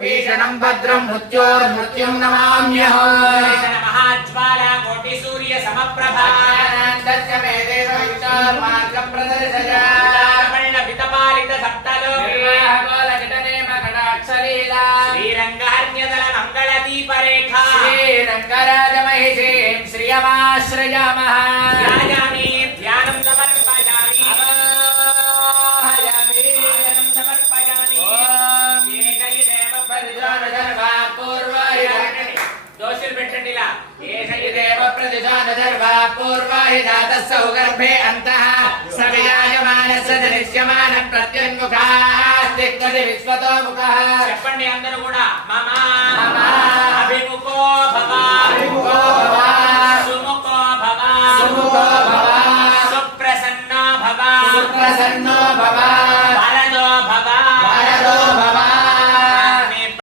भीषणं भद्रं मृत्योर्मृत्युं नमाम्यहम् महाज्वाला कोटि सूर्य समप्रभा तस्य मे देवविचारमार्गं प्रदर्शय वितपालित सप्तलोके गोलघटने मकटाक्षलीला श्रीरङ्गहर्ण्यदल मङ्गलदीपरेखा श्रीरङ्गराजमहिषीं श्रियमाश्रयामः ध्यायामि ध्यानं समर्पयामि दोषिल పెట్టండిలా ఏషయిదేవ ప్రతిజానధర్వా పూర్వాహిదాతః సౌగర్భే అంతః సవియాయమానస్య దృశ్యమాన ప్రత్యన్ముఖాస్తిష్ఠతి విశ్వతో ముఖః చెప్పండి అందరూ కూడా మమ అభిముఖో భవ సుముఖో భవ సుప్రసన్నో భవ